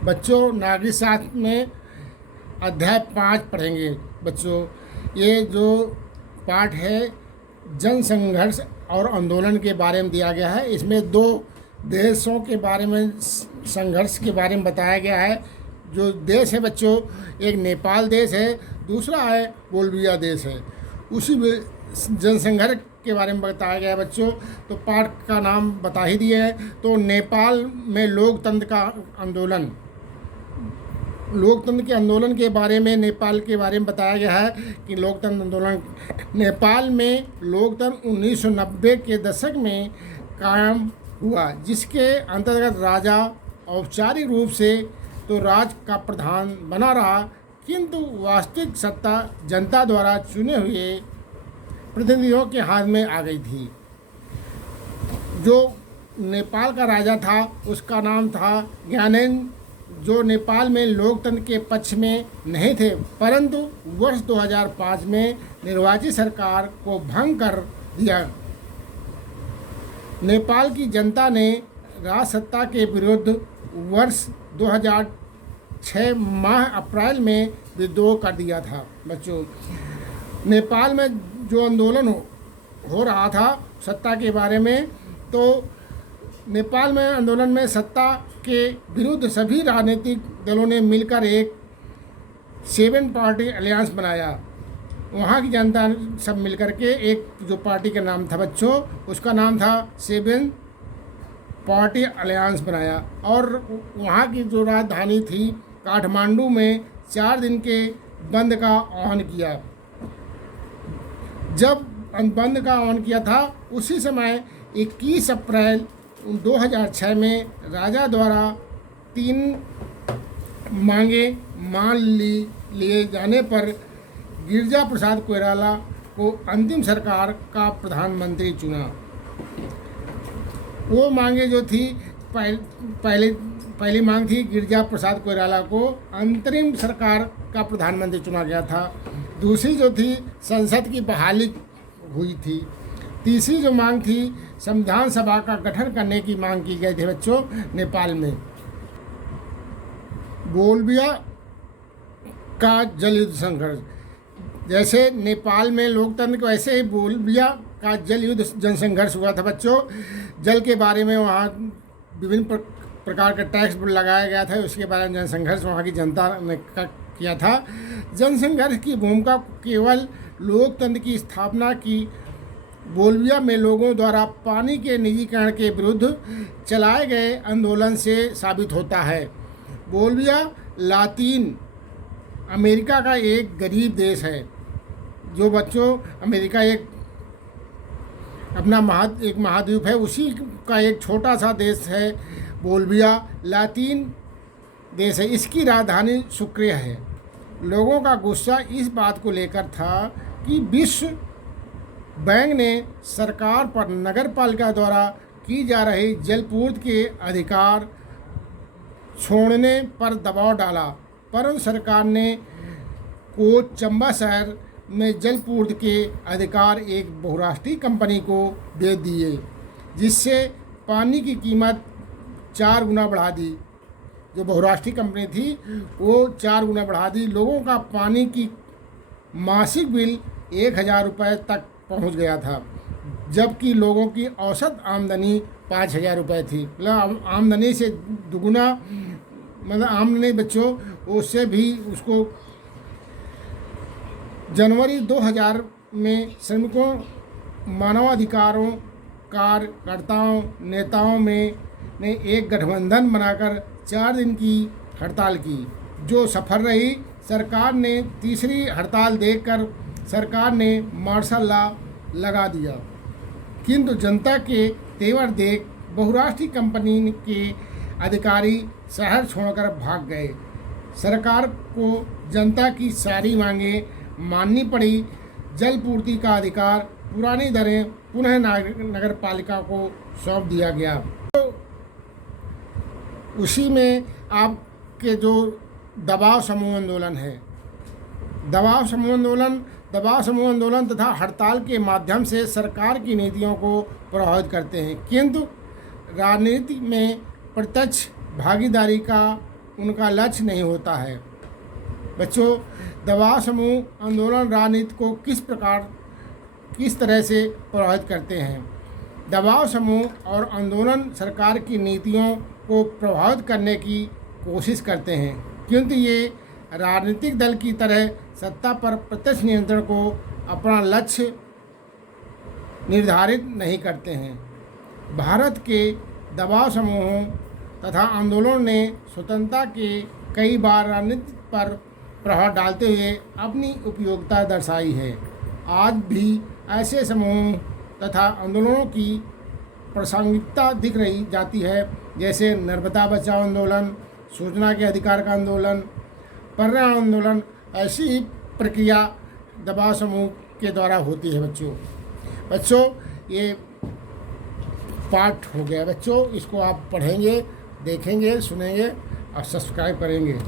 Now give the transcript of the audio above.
बच्चों, नागरिक शास्त्र में अध्याय 5 पढ़ेंगे। बच्चों, ये जो पाठ है जन संघर्ष और आंदोलन के बारे में दिया गया है। इसमें 2 देशों के बारे में, संघर्ष के बारे में बताया गया है। जो देश है बच्चों, एक नेपाल देश है, दूसरा है बोल्विया देश है। उसी में जनसंघर्ष के बारे में बताया गया है बच्चों। तो पाठ का नाम बता ही दिए हैं। तो नेपाल में लोकतंत्र का आंदोलन, लोकतंत्र के आंदोलन के बारे में नेपाल के बारे में बताया गया है कि लोकतंत्र आंदोलन नेपाल में लोकतंत्र 1990 के दशक में कायम हुआ, जिसके अंतर्गत राजा औपचारिक रूप से तो राज का प्रधान बना रहा, किंतु वास्तविक सत्ता जनता द्वारा चुने हुए प्रतिनिधियों के हाथ में आ गई थी। जो नेपाल का राजा था उसका नाम था ज्ञानेन्द्र, जो नेपाल में लोकतंत्र के पक्ष में नहीं थे, परंतु वर्ष 2005 में निर्वाचित सरकार को भंग कर दिया। नेपाल की जनता ने राज सत्ता के विरुद्ध वर्ष 2006 माह अप्रैल में विद्रोह कर दिया था। बच्चों, नेपाल में जो आंदोलन हो रहा था सत्ता के बारे में, तो नेपाल में आंदोलन में सत्ता के विरुद्ध सभी राजनीतिक दलों ने मिलकर एक 7 पार्टी अलियांस बनाया। वहाँ की जनता ने सब मिलकर के एक जो पार्टी का नाम था बच्चों, उसका नाम था 7 पार्टी अलियांस बनाया। और वहाँ की जो राजधानी थी काठमांडू में 4 दिन के बंद का आह्वान किया। जब बंद का आह्वान किया था उसी समय 21 अप्रैल 2006 में राजा द्वारा 3 मांगे मान लिए जाने पर गिरिजा प्रसाद कोइराला को अंतिम सरकार का प्रधानमंत्री चुना। वो मांगे जो थी, पहली मांग थी गिरिजा प्रसाद कोइराला को अंतरिम सरकार का प्रधानमंत्री चुना गया था। दूसरी जो थी संसद की बहाली हुई थी। तीसरी जो मांग थी संविधान सभा का गठन करने की मांग की गई थी बच्चों नेपाल में। बोल्विया का जल युद्ध संघर्ष, जैसे नेपाल में लोकतंत्र को वैसे ही बोल्विया का जल युद्ध जनसंघर्ष हुआ था बच्चों। जल के बारे में वहाँ विभिन्न प्रकार का टैक्स लगाया गया था, उसके बारे में जनसंघर्ष वहाँ की जनता ने किया था। जनसंघर्ष की भूमिका केवल लोकतंत्र की स्थापना की बोल्विया में लोगों द्वारा पानी के निजीकरण के विरुद्ध चलाए गए आंदोलन से साबित होता है। बोल्विया लातीन अमेरिका का एक गरीब देश है। जो बच्चों, अमेरिका एक अपना एक महाद्वीप है, उसी का एक छोटा सा देश है बोल्विया। लातीन देश है, इसकी राजधानी सुक्रे है। लोगों का गुस्सा इस बात को लेकर था कि विश्व बैंक ने सरकार पर नगर पालिका द्वारा की जा रही जलपूर्ति के अधिकार छोड़ने पर दबाव डाला, परंतु सरकार ने चंबा शहर में जलपूर्ति के अधिकार एक बहुराष्ट्रीय कंपनी को दे दिए, जिससे पानी की कीमत 4 गुना बढ़ा दी। जो बहुराष्ट्रीय कंपनी थी वो 4 गुना बढ़ा दी। लोगों का पानी की मासिक बिल 1000 रुपये तक पहुंच गया था, जबकि लोगों की औसत आमदनी 5000 रुपये थी। मतलब आमदनी से दुगुना, मतलब आमदनी बच्चों उससे भी उसको। जनवरी 2000 में श्रमिकों, मानवाधिकारों, कार्यकर्ताओं, नेताओं में ने एक गठबंधन बनाकर 4 दिन की हड़ताल की, जो सफल रही। सरकार ने तीसरी हड़ताल देखकर सरकार ने मार्शल लॉ लगा दिया, किंतु जनता के तेवर देख बहुराष्ट्रीय कंपनी के अधिकारी शहर छोड़कर भाग गए। सरकार को जनता की सारी मांगें माननी पड़ी। जलपूर्ति का अधिकार, पुरानी दरें पुनः नगर पालिका को सौंप दिया गया। तो उसी में आपके जो दबाव समूह आंदोलन है, दबाव समूह आंदोलन तथा हड़ताल के माध्यम से सरकार की नीतियों को प्रभावित करते हैं, किंतु राजनीति में प्रत्यक्ष भागीदारी का उनका लक्ष्य नहीं होता है। बच्चों, दबाव समूह आंदोलन राजनीति को किस तरह से प्रभावित करते हैं। दबाव समूह और आंदोलन सरकार की नीतियों को प्रभावित करने की कोशिश करते हैं, क्योंकि ये राजनीतिक दल की तरह सत्ता पर प्रत्यक्ष नियंत्रण को अपना लक्ष्य निर्धारित नहीं करते हैं। भारत के दबाव समूहों तथा आंदोलनों ने स्वतंत्रता के कई बार राजनीति पर प्रभाव डालते हुए अपनी उपयोगिता दर्शाई है। आज भी ऐसे समूहों तथा आंदोलनों की प्रासंगिकता दिख रही जाती है, जैसे नर्मदा बचाओ आंदोलन, सूचना के अधिकार का आंदोलन, पर्यावरण आंदोलन। ऐसी ही प्रक्रिया दबाव समूह के द्वारा होती है। बच्चों ये पाठ हो गया। बच्चों इसको आप पढ़ेंगे, देखेंगे, सुनेंगे और सब्सक्राइब करेंगे।